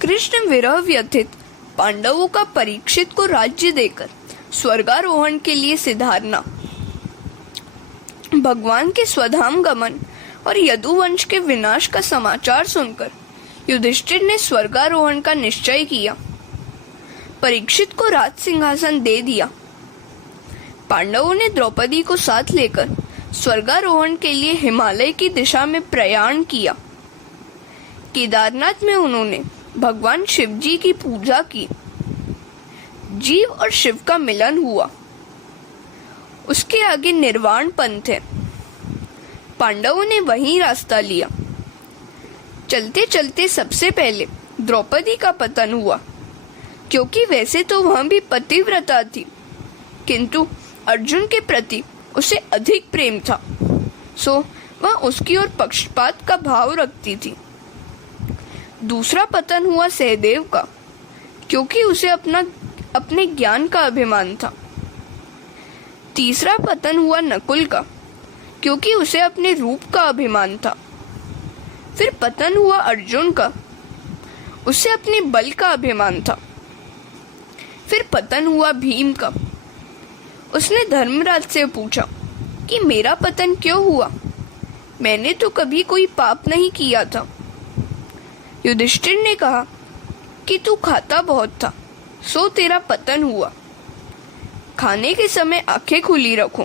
कृष्ण विरह व्यथित पांडवों का परीक्षित को राज्य देकर स्वर्गारोहण के लिए सिधारना, भगवान के स्वधाम गमन और यदुवंश के विनाश का समाचार सुनकर युधिष्ठिर ने स्वर्गारोहण का निश्चय किया। परीक्षित को राज सिंहासन दे दिया। पांडवों ने द्रौपदी को साथ लेकर स्वर्गारोहण के लिए हिमालय की दिशा में प्रयाण किया। केदारनाथ में उन्होंने भगवान शिव जी की पूजा की। जीव और शिव का मिलन हुआ। उसके आगे निर्वाण पंथ है। पांडवों ने वही रास्ता लिया। चलते चलते सबसे पहले द्रौपदी का पतन हुआ, क्योंकि वैसे तो वह भी पतिव्रता थी, किंतु अर्जुन के प्रति उसे अधिक प्रेम था, सो वह उसकी ओर पक्षपात का भाव रखती थी। दूसरा पतन हुआ सहदेव का, क्योंकि उसे अपने ज्ञान का अभिमान था। तीसरा पतन हुआ नकुल का, क्योंकि उसे अपने रूप का अभिमान था। फिर पतन हुआ अर्जुन का, उसे अपने बल का अभिमान था। फिर पतन हुआ भीम का। उसने धर्मराज से पूछा कि मेरा पतन क्यों हुआ? मैंने तो कभी कोई पाप नहीं किया था। युधिष्ठिर ने कहा कि तू खाता बहुत था, सो तेरा पतन हुआ। खाने के समय आंखें खुली रखो,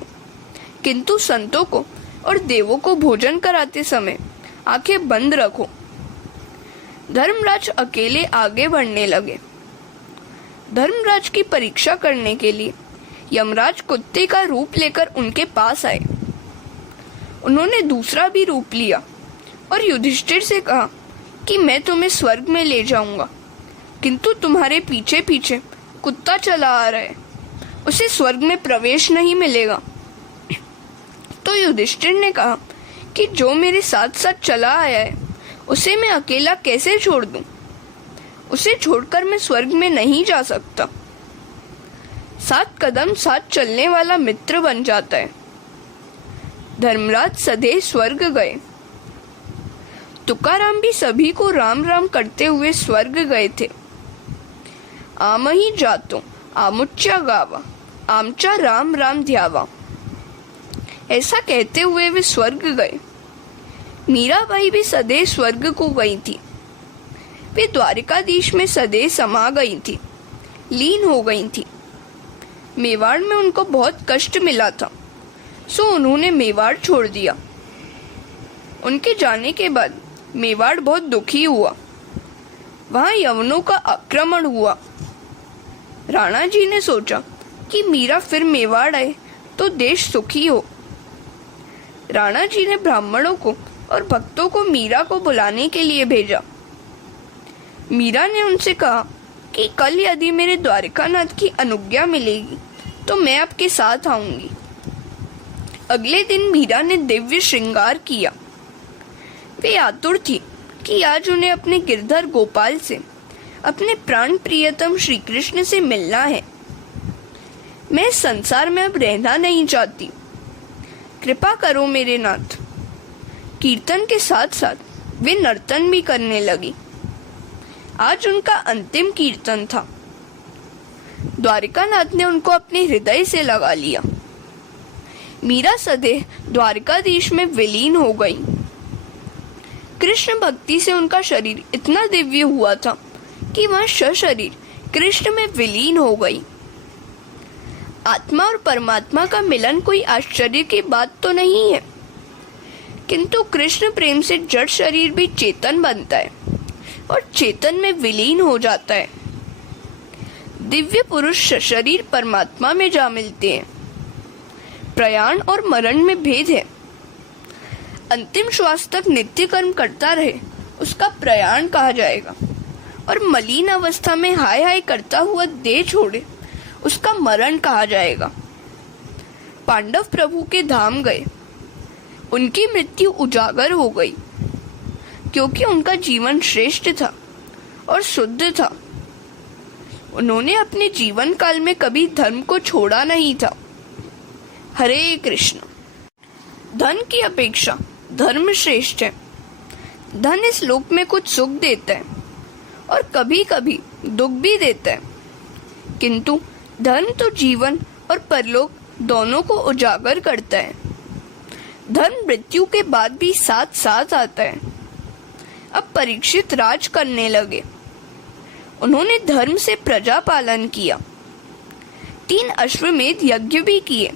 किंतु संतों को और देवों को भोजन कराते समय आंखें बंद रखो। धर्मराज अकेले आगे बढ़ने लगे। धर्मराज की परीक्षा करने के लिए यमराज कुत्ते का रूप लेकर उनके पास आए। उन्होंने दूसरा भी रूप लिया और युधिष्ठिर से कहा कि मैं तुम्हें स्वर्ग में ले जाऊंगा, किंतु तुम्हारे पीछे पीछे कुत्ता चला आ रहा है, उसे स्वर्ग में प्रवेश नहीं मिलेगा। तो युधिष्ठिर ने कहा कि जो मेरे साथ साथ चला आया है उसे मैं अकेला कैसे छोड़ दूं? उसे छोड़कर मैं स्वर्ग में नहीं जा सकता। 7 कदम साथ चलने वाला मित्र बन जाता है। धर्मराज सदैव स्वर्ग गए। तुकाराम भी सभी को राम राम करते हुए स्वर्ग गए थे। आमही जातो आमुच्या गावा, आमचा राम राम ध्यावा, ऐसा कहते हुए वे स्वर्ग गए। मीराबाई भी सदैव स्वर्ग को गई थी। वे द्वारिकाधीश में सदैव समा गई थी, लीन हो गई थी। मेवाड़ में उनको बहुत कष्ट मिला था, सो उन्होंने मेवाड़ छोड़ दिया। उनके जाने के बाद मेवाड़ बहुत दुखी हुआ। वहां यवनों का आक्रमण हुआ। राणा जी ने सोचा कि मीरा फिर मेवाड़ आए तो देश सुखी हो। राणा जी ने ब्राह्मणों को और भक्तों को मीरा को बुलाने के लिए भेजा। मीरा ने उनसे कहा कि कल यदि मेरे द्वारिकानाथ की अनुज्ञा मिलेगी तो मैं आपके साथ आऊंगी। अगले दिन मीरा ने दिव्य श्रृंगार किया। वे आतुर थी कि आज उन्हें अपने गिरधर गोपाल से, अपने प्राण प्रियतम श्री कृष्ण से मिलना है। मैं संसार में अब रहना नहीं चाहती, कृपा करो मेरे नाथ। कीर्तन के साथ साथ वे नर्तन भी करने लगी। आज उनका अंतिम कीर्तन था। द्वारिकानाथ ने उनको अपने हृदय से लगा लिया। मीरा सदैव द्वारिकाधीश में विलीन हो गई। कृष्ण भक्ति से उनका शरीर इतना दिव्य हुआ था कि वह शरीर कृष्ण में विलीन हो गई। आत्मा और परमात्मा का मिलन कोई आश्चर्य की बात तो नहीं है, किंतु कृष्ण प्रेम से जड़ शरीर भी चेतन बनता है और चेतन में विलीन हो जाता है। दिव्य पुरुष शरीर परमात्मा में जा मिलते हैं। प्रयाण और मरण में भेद है। अंतिम श्वास तक नित्य कर्म करता रहे उसका प्रयाण कहा जाएगा, और मलिन अवस्था में हाय हाय करता हुआ देह छोड़े उसका मरण कहा जाएगा। पांडव प्रभु के धाम गए। उनकी मृत्यु उजागर हो गई, क्योंकि उनका जीवन श्रेष्ठ था और शुद्ध था। उन्होंने अपने जीवन काल में कभी धर्म को छोड़ा नहीं था। हरे कृष्ण। धन की अपेक्षा धर्म श्रेष्ठ है। धन इस लोक में कुछ सुख देता है और कभी कभी दुख भी देता है, किंतु धर्म तो जीवन और परलोक दोनों को उजागर करता है। धर्म मृत्यु के बाद भी साथ साथ आता है। अब परीक्षित राज करने लगे। उन्होंने धर्म से प्रजा पालन किया, 3 अश्वमेध यज्ञ भी किए।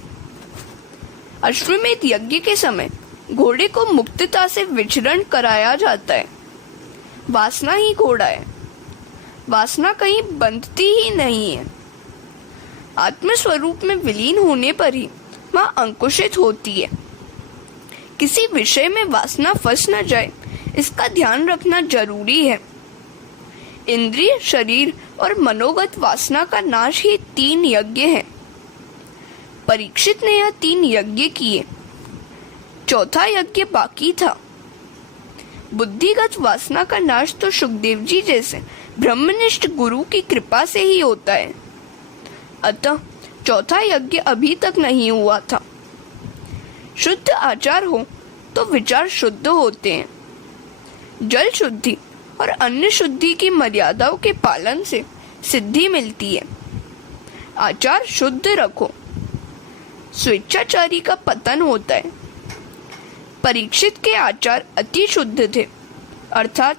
अश्वमेध यज्ञ के समय घोड़े को मुक्तता से विचरण कराया जाता है। वासना ही घोड़ा है, वासना कहीं बंधती ही नहीं है। आत्मस्वरूप में विलीन होने पर ही वह अंकुशित होती है। किसी विषय में वासना फंस न जाए, इसका ध्यान रखना जरूरी है। इंद्रिय, शरीर और मनोगत वासना का नाश ही 3 यज्ञ है। परीक्षित ने यह 3 यज्ञ किए, 4था यज्ञ बाकी था। बुद्धिगत वासना का नाश तो सुखदेव जी जैसे ब्रह्मनिष्ठ गुरु की कृपा से ही होता है। अतः 4था यज्ञ अभी तक नहीं हुआ था। शुद्ध आचार हो तो विचार शुद्ध होते हैं। जल शुद्धि और अन्न शुद्धि की मर्यादाओं के पालन से सिद्धि मिलती है। आचार शुद्ध रखो, स्वेच्छाचारी का पतन होता है। परीक्षित के आचार अति शुद्ध थे, अर्थात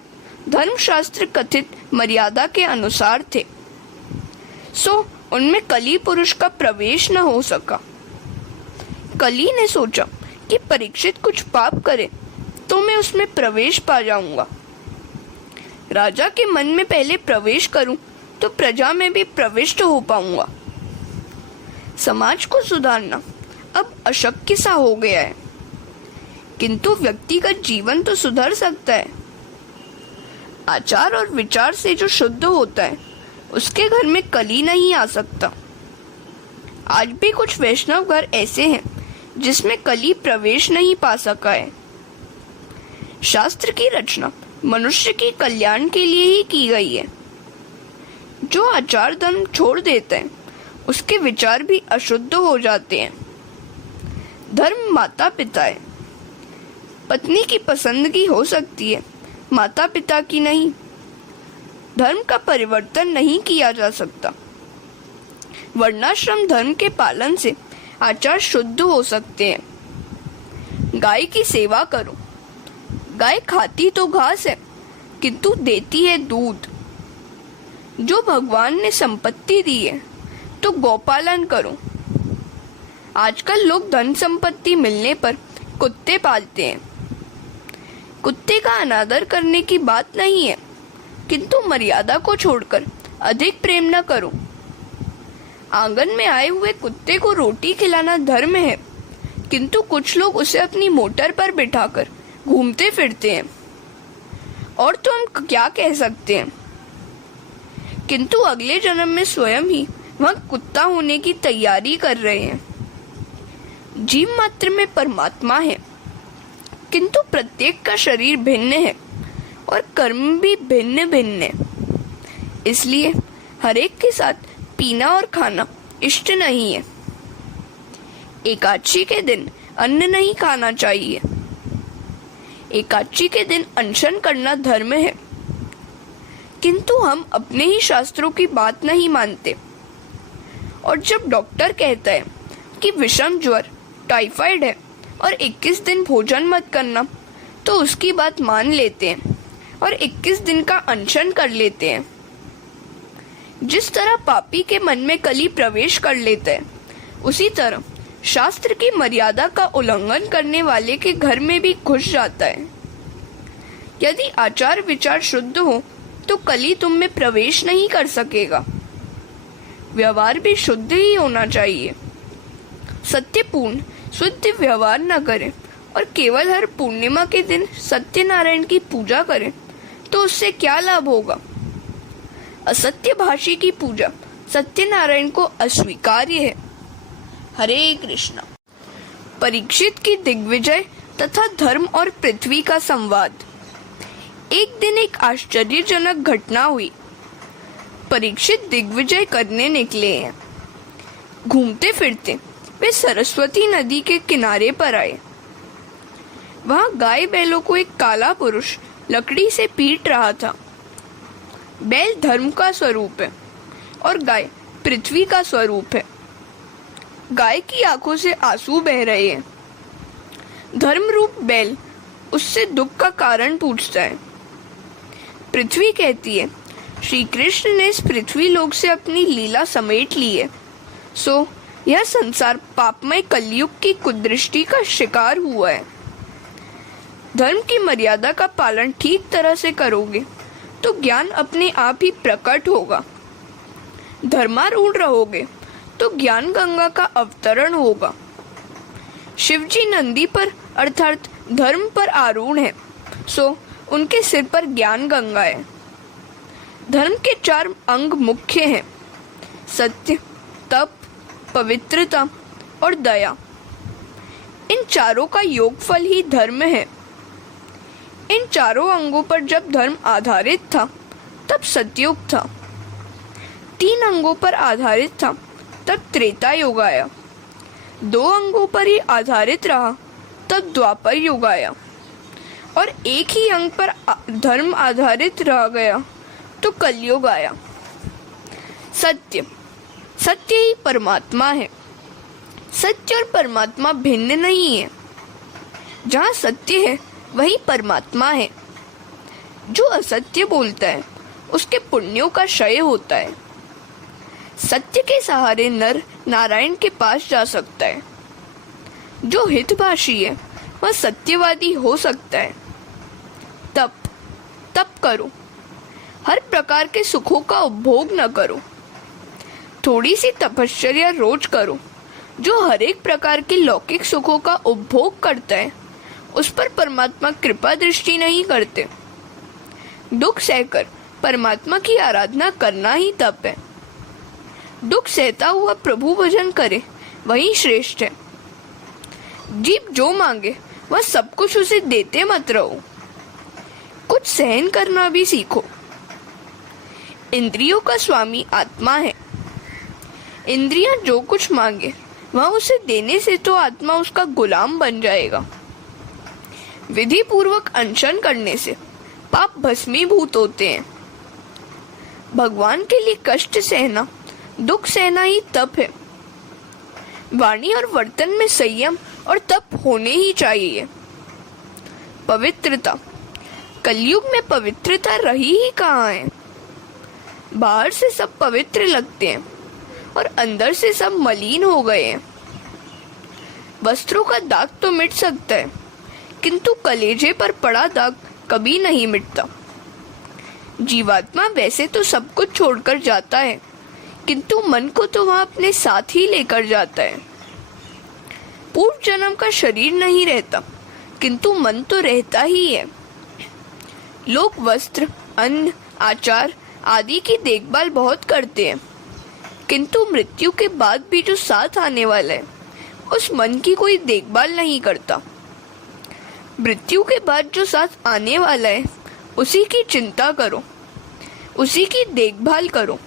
धर्मशास्त्र कथित मर्यादा के अनुसार थे, सो उनमें कली पुरुष का प्रवेश न हो सका। कली ने सोचा कि परीक्षित कुछ पाप करे तो मैं उसमें प्रवेश पा जाऊंगा। राजा के मन में पहले प्रवेश करूं तो प्रजा में भी प्रविष्ट हो पाऊंगा। समाज को सुधारना अब अशक्य सा हो गया है, किंतु व्यक्तिगत जीवन तो सुधर सकता है। आचार और विचार से जो शुद्ध होता है उसके घर में कली नहीं आ सकता। आज भी कुछ वैष्णव घर ऐसे हैं जिसमें कली प्रवेश नहीं पा सका है। शास्त्र की रचना मनुष्य के कल्याण के लिए ही की गई है। जो आचार धर्म छोड़ देते हैं उसके विचार भी अशुद्ध हो जाते हैं। धर्म माता पिता है। पत्नी की पसंदगी हो सकती है, माता पिता की नहीं। धर्म का परिवर्तन नहीं किया जा सकता। वर्णाश्रम धर्म के पालन से आचार शुद्ध हो सकते हैं। गाय की सेवा करो। गाय खाती तो घास है, किंतु देती है दूध। जो भगवान ने संपत्ति दी है तो गौपालन करो। आजकल लोग धन संपत्ति मिलने पर कुत्ते पालते हैं। कुत्ते का अनादर करने की बात नहीं है, किंतु मर्यादा को छोड़कर अधिक प्रेम न करो। आंगन में आए हुए कुत्ते को रोटी खिलाना धर्म है, किंतु कुछ लोग उसे अपनी मोटर पर बिठाकर घूमते फिरते हैं। और तो हम क्या कह सकते हैं, किंतु अगले जन्म में स्वयं ही वह कुत्ता होने की तैयारी कर रहे हैं। जीव मात्र में परमात्मा है, किंतु प्रत्येक का शरीर भिन्न है और कर्म भी भिन्न भिन्न है। इसलिए हरेक के साथ पीना और खाना इष्ट नहीं है। एकादशी के दिन अन्न नहीं खाना चाहिए। एकादशी के दिन अनशन करना धर्म है, किंतु हम अपने ही शास्त्रों की बात नहीं मानते। और जब डॉक्टर कहता है कि विषम ज्वर, टाइफाइड है और 21 दिन भोजन मत करना, तो उसकी बात मान लेते हैं और 21 दिन का अनशन कर लेते हैं। जिस तरह पापी के मन में कली प्रवेश कर लेता है, उसी तरह शास्त्र की मर्यादा का उल्लंघन करने वाले के घर में भी घुस जाता है। यदि आचार विचार शुद्ध हो तो कली तुम में प्रवेश नहीं कर सकेगा। व्यवहार भी शुद्ध ही होना चाहिए। सत्यपूर्ण शुद्ध व्यवहार न करें और केवल हर पूर्णिमा के दिन सत्यनारायण की पूजा करें तो उससे क्या लाभ होगा। असत्य भाषी की पूजा सत्यनारायण को अस्वीकार्य है। हरे कृष्णा। परीक्षित की दिग्विजय तथा धर्म और पृथ्वी का संवाद। एक दिन एक आश्चर्यजनक घटना हुई। परीक्षित दिग्विजय करने निकले हैं। घूमते फिरते वे सरस्वती नदी के किनारे पर आए। वहां गाय बैलों को एक काला पुरुष लकड़ी से पीट रहा था। बैल धर्म का स्वरूप है और गाय पृथ्वी का स्वरूप है। गाय की आंखों से आंसू बह रहे हैं। धर्म रूप बैल उससे दुख का कारण पूछता है। पृथ्वी कहती है, श्री कृष्ण ने इस पृथ्वी लोक से अपनी लीला समेट ली है, सो यह संसार पापमय कलयुग की कुदृष्टि का शिकार हुआ है। धर्म की मर्यादा का पालन ठीक तरह से करोगे तो ज्ञान अपने आप ही प्रकट होगा। धर्मारूढ़ रहोगे तो ज्ञान गंगा का अवतरण होगा। शिवजी नंदी पर अर्थात धर्म पर आरूढ़ है, सो उनके सिर पर ज्ञान गंगा है। धर्म के 4 अंग मुख्य हैं: सत्य, तप, पवित्रता और दया। इन चारों का योगफल ही धर्म है। इन चारों अंगों पर जब धर्म आधारित था तब सतयुग था। 3 अंगों पर आधारित था तब त्रेता युग आया। 2 अंगों पर ही आधारित रहा तब द्वापर युग आया। और एक ही अंग पर धर्म आधारित रह गया तो कलयुग आया। सत्य, सत्य ही परमात्मा है। सत्य और परमात्मा भिन्न नहीं है। जहाँ सत्य है वही परमात्मा है। जो असत्य बोलता है उसके पुण्यों का क्षय होता है। सत्य के सहारे नर नारायण के पास जा सकता है। जो हितभाषी है वह सत्यवादी हो सकता है। तप करो, हर प्रकार के सुखों का उपभोग न करो। थोड़ी सी तपश्चर्या रोज करो। जो हर एक प्रकार के लौकिक सुखों का उपभोग करता है उस पर परमात्मा कृपा दृष्टि नहीं करते। दुख सहकर परमात्मा की आराधना करना ही तप है। दुख सहता हुआ प्रभु भजन करे वही श्रेष्ठ है। जीव जो मांगे वह सब कुछ उसे देते मत रहो। कुछ सहन करना भी सीखो। इंद्रियों का स्वामी आत्मा है। इंद्रियां जो कुछ मांगे वह उसे देने से तो आत्मा उसका गुलाम बन जाएगा। विधि पूर्वक अनशन करने से पाप भस्मीभूत होते हैं। भगवान के लिए कष्ट सहना, दुख सहना ही तप है। वाणी और वर्तन में संयम और तप होने ही चाहिए। पवित्रता, कलयुग में पवित्रता रही ही कहाँ है। बाहर से सब पवित्र लगते हैं और अंदर से सब मलिन हो गए हैं। वस्त्रों का दाग तो मिट सकता है किंतु कलेजे पर पड़ा दाग कभी नहीं मिटता। जीवात्मा वैसे तो सब कुछ छोड़कर जाता है किंतु मन को तो वह अपने साथ ही लेकर जाता है। पूर्व जन्म का शरीर नहीं रहता किंतु मन तो रहता ही है। लोग वस्त्र, अन्न, आचार आदि की देखभाल बहुत करते हैं किंतु मृत्यु के बाद भी जो साथ आने वाला है उस मन की कोई देखभाल नहीं करता। मृत्यु के बाद जो साथ आने वाला है उसी की चिंता करो, उसी की देखभाल करो।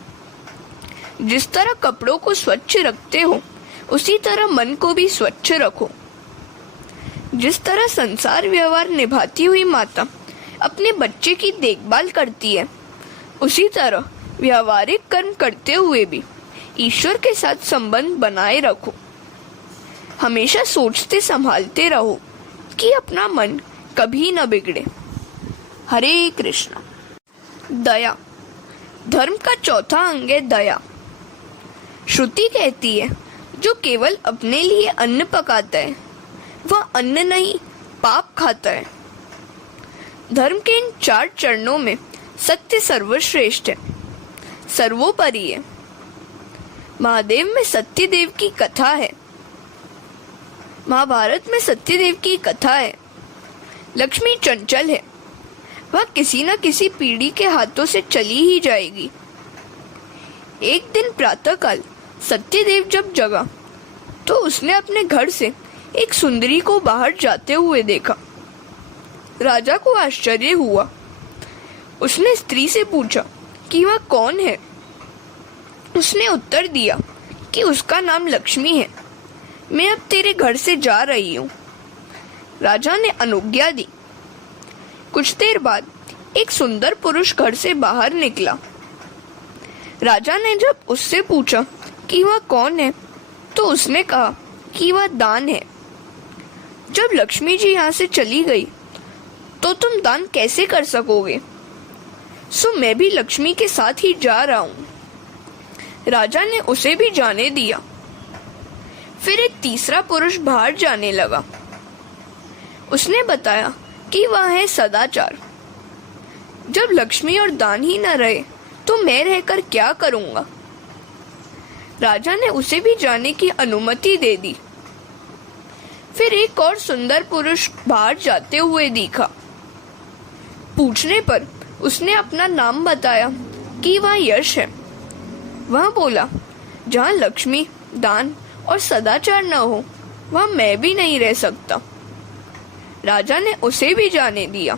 जिस तरह कपड़ों को स्वच्छ रखते हो उसी तरह मन को भी स्वच्छ रखो। जिस तरह संसार व्यवहार निभाती हुई माता अपने बच्चे की देखभाल करती है उसी तरह व्यावहारिक कर्म करते हुए भी ईश्वर के साथ संबंध बनाए रखो। हमेशा सोचते संभालते रहो कि अपना मन कभी न बिगड़े। हरे कृष्णा। दया, धर्म का चौथा अंग है दया। श्रुति कहती है जो केवल अपने लिए अन्न पकाता है वह अन्न नहीं पाप खाता है। धर्म के इन 4 चरणों में सत्य सर्वश्रेष्ठ है, सर्वोपरि है। महादेव में सत्यदेव की कथा है। महाभारत में सत्यदेव की कथा है। लक्ष्मी चंचल है, वह किसी न किसी पीढ़ी के हाथों से चली ही जाएगी। एक दिन प्रातःकाल सत्यदेव जब जगा तो उसने अपने घर से एक सुंदरी को बाहर जाते हुए देखा। राजा को आश्चर्य हुआ। उसने स्त्री से पूछा कि वह कौन है। उसने उत्तर दिया कि उसका नाम लक्ष्मी है, मैं अब तेरे घर से जा रही हूँ। राजा ने अनुज्ञा दी। कुछ देर बाद एक सुंदर पुरुष घर से बाहर निकला। राजा ने जब उससे पूछा कि वह कौन है, तो उसने कहा कि वह दान है। जब लक्ष्मी जी यहाँ से चली गई तो तुम दान कैसे कर सकोगे? सो मैं भी लक्ष्मी के साथ ही जा रहा हूँ। राजा ने उसे भी जाने दिया। फिर एक तीसरा पुरुष बाहर जाने लगा। उसने बताया कि वह है सदाचार। जब लक्ष्मी और दान ही न रहे तो मैं रहकर क्या करूँगा? राजा ने उसे भी जाने की अनुमति दे दी। फिर एक और सुंदर पुरुष बाहर जाते हुए दिखा। पूछने पर उसने अपना नाम बताया कि वह यश है। वह बोला, जहाँ लक्ष्मी, दान और सदाचार न हो, वहाँ मैं भी नहीं रह सकता। राजा ने उसे भी जाने दिया।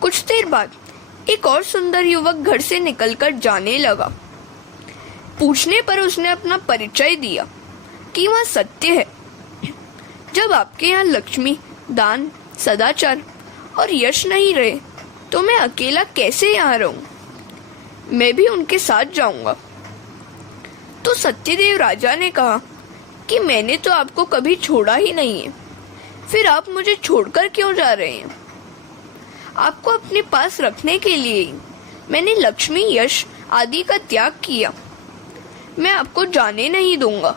कुछ देर बाद एक और सुंदर युवक घर से निकलकर जाने लगा। पूछने पर उसने अपना परिचय दिया कि वह सत्य है। जब आपके यहाँ लक्ष्मी, दान, सदाचार और यश नहीं रहे तो मैं अकेला कैसे यहाँ रहूं? मैं भी उनके साथ जाऊंगा। तो सत्यदेव राजा ने कहा कि मैंने तो आपको कभी छोड़ा ही नहीं है, फिर आप मुझे छोड़कर क्यों जा रहे हैं? आपको अपने पास रखने के लिए ही मैंने लक्ष्मी, यश आदि का त्याग किया। मैं आपको जाने नहीं दूंगा।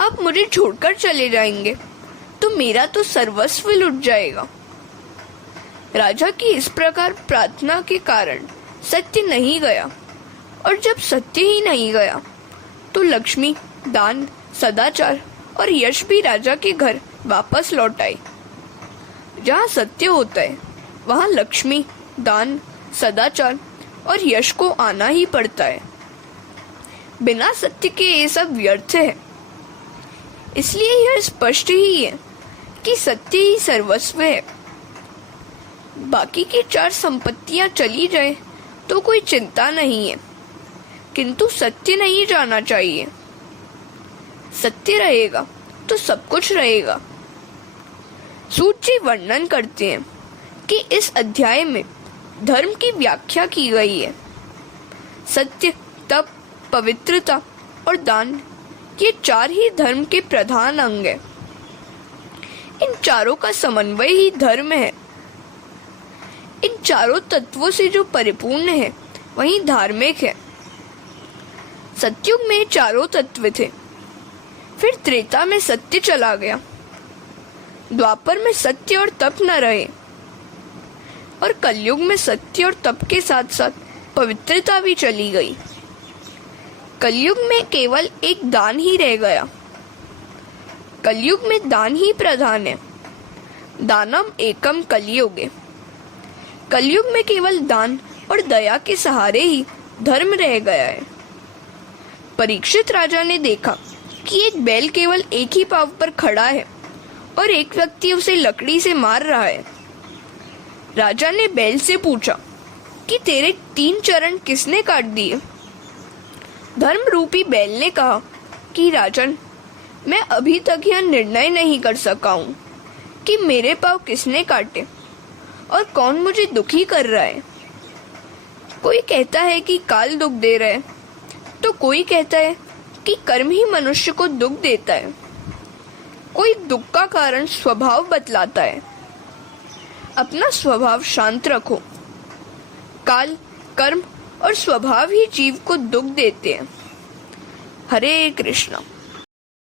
आप मुझे छोड़कर चले जाएंगे तो मेरा तो सर्वस्व लुट जाएगा। राजा की इस प्रकार प्रार्थना के कारण सत्य नहीं गया, और जब सत्य ही नहीं गया तो लक्ष्मी, दान, सदाचार और यश भी राजा के घर वापस लौट आए। जहाँ सत्य होता है वहाँ लक्ष्मी, दान, सदाचार और यश को आना ही पड़ता है। बिना सत्य के ये सब व्यर्थ है। इसलिए यह स्पष्ट ही है कि सत्य ही सर्वस्व है। बाकी की चार संपत्तियां चली जाए तो कोई चिंता नहीं है, किंतु सत्य नहीं जाना चाहिए। सत्य रहेगा तो सब कुछ रहेगा। सूत जी वर्णन करते हैं कि इस अध्याय में धर्म की व्याख्या की गई है। सत्य, तप, पवित्रता और दान, ये चार ही धर्म के प्रधान अंग हैं। इन चारों का समन्वय ही धर्म है। इन चारों तत्वों से जो परिपूर्ण है वही धार्मिक है। सतयुग में चारों तत्व थे, फिर त्रेता में सत्य चला गया, द्वापर में सत्य और तप न रहे, और कलयुग में सत्य और तप के साथ साथ पवित्रता भी चली गई। कलयुग में केवल एक दान ही रह गया। कलयुग में दान ही प्रधान है। दानम एकम कलियुगे। कलयुग में केवल दान और दया के सहारे ही धर्म रह गया है। परीक्षित राजा ने देखा कि एक बैल केवल एक ही पांव पर खड़ा है और एक व्यक्ति उसे लकड़ी से मार रहा है। राजा ने बैल से पूछा कि तेरे 3 चरण किसने काट दिए? धर्म रूपी बैल ने कहा कि राजन, मैं अभी तक यह निर्णय नहीं कर सका हूँ कि मेरे पाँव किसने काटे और कौन मुझे दुखी कर रहा है। कोई कहता है कि काल दुख दे रहा है, तो कोई कहता है कि कर्म ही मनुष्य को दुख देता है। कोई दुख का कारण स्वभाव बतलाता है। अपना स्वभाव शांत रखो। काल, कर्म और स्वभाव ही जीव को दुख देते हैं। हरे कृष्णा।